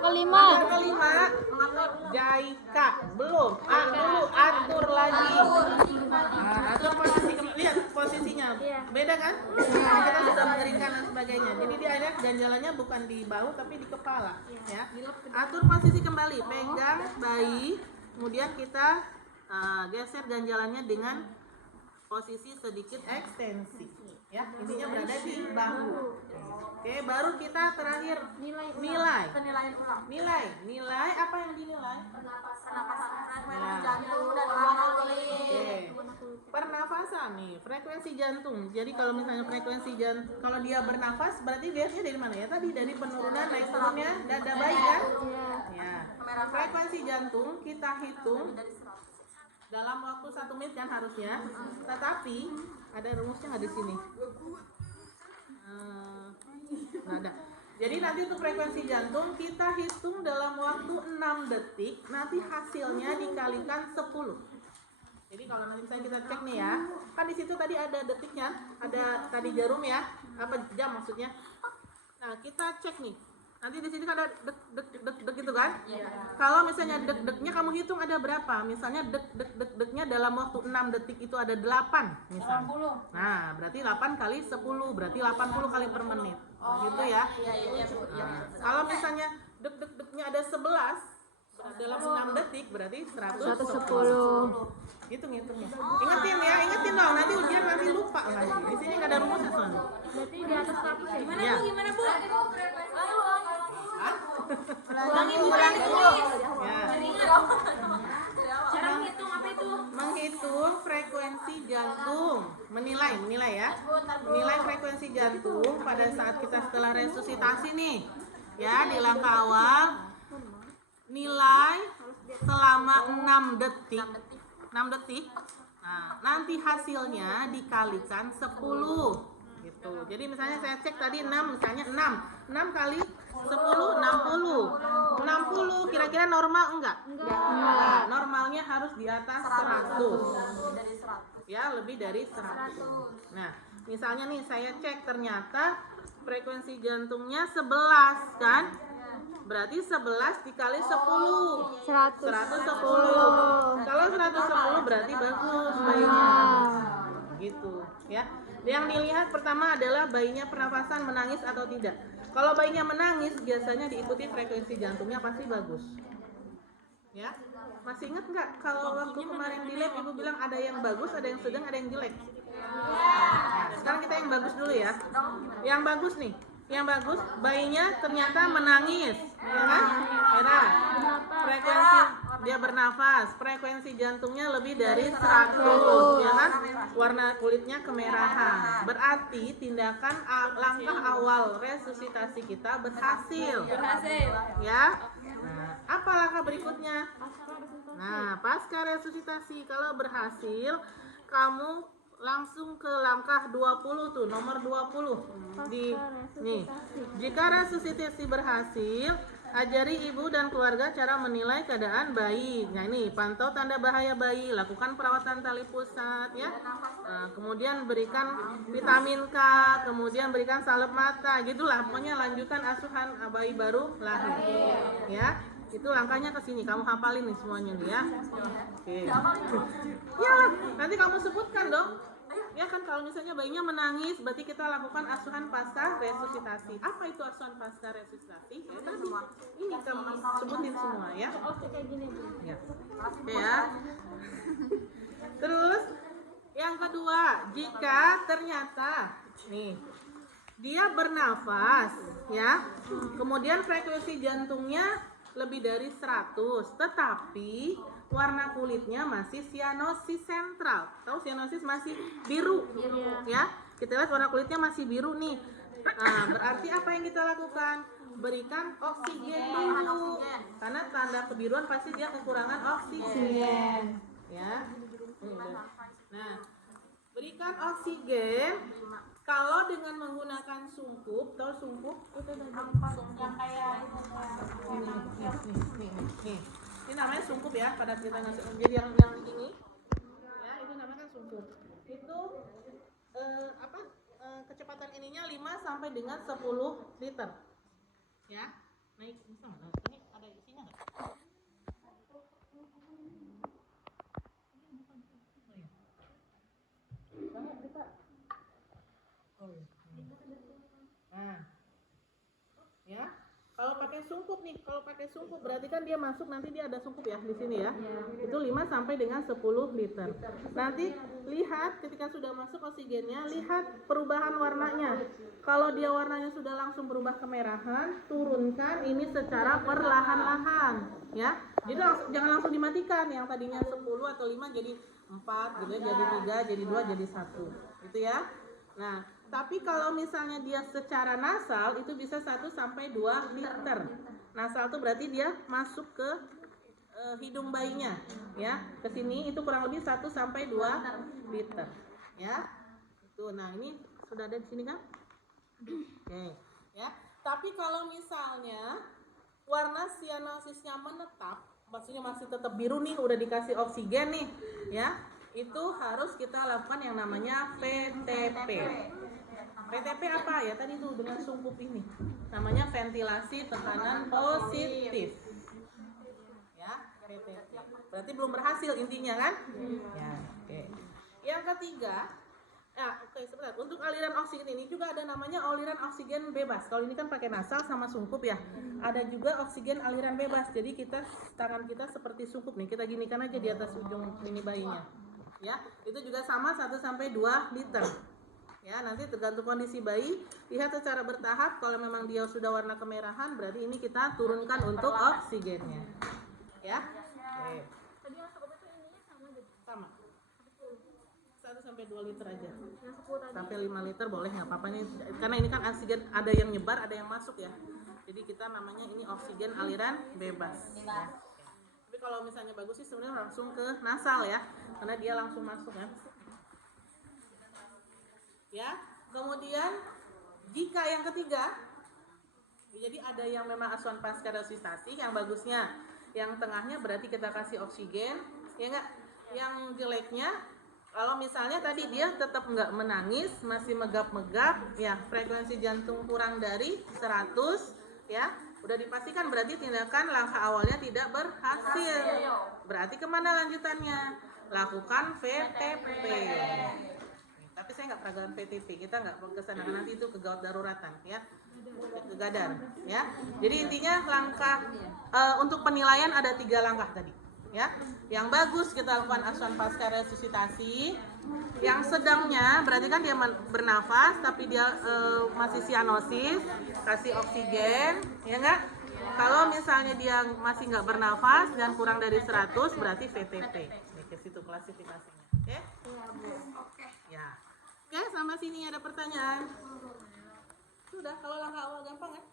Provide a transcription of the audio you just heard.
kelima. Langkah kelima, Jaika. Belum. Dulu atur lagi. Atur posisi. Lihat posisinya. Beda kan? Kita sudah mengeringkan dan sebagainya. Jadi dia ada ganjalannya bukan di bahu tapi di kepala. Ya. Atur posisi kembali. Pegang bayi. Kemudian kita geser ganjalannya dengan posisi sedikit ekstensi. Ya, intinya berada di bahu. Oke, baru kita terakhir nilai. Nilai apa yang dinilai? Pernafasan, jantung dan warna kulit. Pernafasan nih, frekuensi jantung. Jadi kalau misalnya frekuensi jantung, kalau dia bernafas berarti biasanya dari mana ya? Tadi dari penurunan naik turunnya dada bayi kan? Ya. Frekuensi jantung kita hitung dalam waktu 1 menit kan harusnya. Tetapi ada rumusnya nggak di sini? Nggak ada. Jadi nanti untuk frekuensi jantung kita hitung dalam waktu 6 detik. Nanti hasilnya dikalikan 10. Jadi kalau nanti misalnya kita cek nih ya, kan di situ tadi ada detiknya, ada tadi jarum ya, apa jam maksudnya. Nah kita cek nih. Nanti di sini kan ada dek gitu kan? Kalau misalnya deknya kamu hitung ada berapa? Misalnya deknya dalam waktu 6 detik itu ada 8 misalnya. Nah, berarti 8 kali 10 berarti 80 kali per menit. Gitu ya. Nah, kalau misalnya deknya ada 11 dalam 6 detik berarti 110. Hitungnya. Ingetin dong. Nanti ujian nanti lupa lagi. Di sini nggak ada rumusnya soalnya. Berarti di atas 100 ya? Gimana bu? Ulangin dulu. Ya. Cara menghitung apa itu? Menghitung frekuensi jantung, menilai ya. Menilai frekuensi jantung pada saat kita setelah resusitasi nih. Ya, di langkah awal nilai selama 6 detik. Nah, nanti hasilnya dikalikan 10 gitu. Jadi misalnya saya cek tadi 6, misalnya 6 kali 10 60 kira-kira normal enggak? Normalnya harus di atas 100. Ya, lebih dari 100. Nah, misalnya nih saya cek ternyata frekuensi jantungnya 11 kan? Berarti 11 dikali 10 110. Kalau 110 berarti bagus bayinya. Gitu ya. Yang dilihat pertama adalah bayinya pernafasan, menangis atau tidak. Kalau bayinya menangis biasanya diikuti frekuensi jantungnya pasti bagus. Ya. Masih ingat nggak kalau waktu kemarin di lab ibu bilang ada yang bagus, ada yang sedang, ada yang jelek. Nah, sekarang kita yang bagus dulu ya. Yang bagus nih. Yang bagus bayinya ternyata menangis, ya kan? Merah. Frekuensi dia bernafas, frekuensi jantungnya lebih dari 100, ya kan? Warna kulitnya kemerahan. Berarti tindakan langkah awal resusitasi kita berhasil. Ya. Nah, apa langkah berikutnya? Nah, pasca resusitasi kalau berhasil, kamu langsung ke langkah 20 tuh, nomor 20. Nih. Jika resusitasi berhasil, ajari ibu dan keluarga cara menilai keadaan bayi. Nah, ini pantau tanda bahaya bayi, lakukan perawatan tali pusat ya. Nah, kemudian berikan vitamin K, kemudian berikan salep mata, gitulah pokoknya lanjutan asuhan bayi baru lahir. Ya. Itu langkahnya ke sini, kamu hafalin nih semuanya nih ya. Oke. Ya, nanti kamu sebutkan dong. Ya kan kalau misalnya bayinya menangis, berarti kita lakukan asuhan pasca resusitasi. Apa itu asuhan pasca resusitasi? Ya tadi. Ini kamu sebutin semua ya. Ya. Oke ya. Terus yang kedua, jika ternyata nih dia bernafas ya, kemudian frekuensi jantungnya lebih dari 100, tetapi warna kulitnya masih sianosis sentral. Tahu sianosis masih biru ya? Kita lihat warna kulitnya masih biru nih. Nah, berarti apa yang kita lakukan? Berikan oksigen dulu. Karena tanda kebiruan pasti dia kekurangan oksigen. Ya. Nah, berikan oksigen. Kalau dengan menggunakan sungkup, tahu sungkup? Yang kayak nih. Ini namanya sungkup ya pada kita jadi yang ini ya, itu namanya kan sungkup. Itu kecepatan ininya 5 sampai dengan 10 liter. Ya. Naik bisa enggak? Boleh isinya nggak? Banget kita. Oh iya. Nah, ya. Kalau pakai sungkup nih, kalau pakai sungkup berarti kan dia masuk nanti dia ada sungkup ya di sini ya. Itu 5 sampai dengan 10 liter. Nanti lihat ketika sudah masuk oksigennya, lihat perubahan warnanya. Kalau dia warnanya sudah langsung berubah kemerahan, turunkan ini secara perlahan-lahan, ya. Jadi jangan langsung dimatikan yang tadinya 10 atau 5 jadi 4 gitu ya, jadi 3, jadi 2, jadi 1. Gitu ya. Nah, tapi kalau misalnya dia secara nasal itu bisa 1 sampai 2 liter. Nasal itu berarti dia masuk ke hidung bayinya, ya. Ke sini itu kurang lebih 1 sampai 2 liter, ya. Tuh, nah ini sudah ada di sini kan? Oke, ya. Tapi kalau misalnya warna cyanosisnya menetap, maksudnya masih tetap biru nih, udah dikasih oksigen nih, ya. Itu harus kita lakukan yang namanya VTP. VTP apa ya? Tadi tuh dengan sungkup ini. Namanya ventilasi tekanan positif. Ya, VTP. Berarti belum berhasil intinya kan? Ya, oke. Yang ketiga, sebentar. Untuk aliran oksigen ini juga ada namanya aliran oksigen bebas. Kalau ini kan pakai nasal sama sungkup ya. Ada juga oksigen aliran bebas. Jadi tangan kita seperti sungkup nih. Kita ginikan aja di atas ujung ini bayinya. Ya, itu juga sama 1 sampai 2 liter. Ya, nanti tergantung kondisi bayi, lihat secara bertahap. Kalau memang dia sudah warna kemerahan, berarti ini kita turunkan untuk oksigennya. Ya. Oke. Tadi yang sekup itu ininya sama gitu. Sama. 1 sampai 2 liter aja. Yang 10 tadi. Sampai 5 liter boleh nggak apa-apa nih. Karena ini kan oksigen ada yang nyebar, ada yang masuk ya. Jadi kita namanya ini oksigen aliran bebas. Ya. Tapi kalau misalnya bagus sih sebenarnya langsung ke nasal ya, karena dia langsung masuk ya. Ya, kemudian jika yang ketiga, jadi ada yang memang asuhan pasca resusitasi, yang bagusnya, yang tengahnya berarti kita kasih oksigen, ya enggak? Yang jeleknya, kalau misalnya tadi dia tetap enggak menangis, masih megap-megap, ya frekuensi jantung kurang dari 100, ya, udah dipastikan berarti tindakan langkah awalnya tidak berhasil. Berarti kemana lanjutannya? Lakukan VTP. Tapi saya nggak peragaan VTP, kita nggak ke sana, nanti itu ke gawat daruratan ya, ke gadar ya. Jadi intinya langkah untuk penilaian ada 3 langkah tadi ya. Yang bagus kita lakukan asuhan pasca resusitasi, yang sedangnya berarti kan dia bernafas tapi dia masih cyanosis, kasih oksigen ya enggak. Kalau misalnya dia masih nggak bernafas dan kurang dari 100 berarti VTP. Ini ke situ klasifikasinya. Oke? Ya. Oke, sampai sini ada pertanyaan? Sudah, kalau langkah awal gampang kan?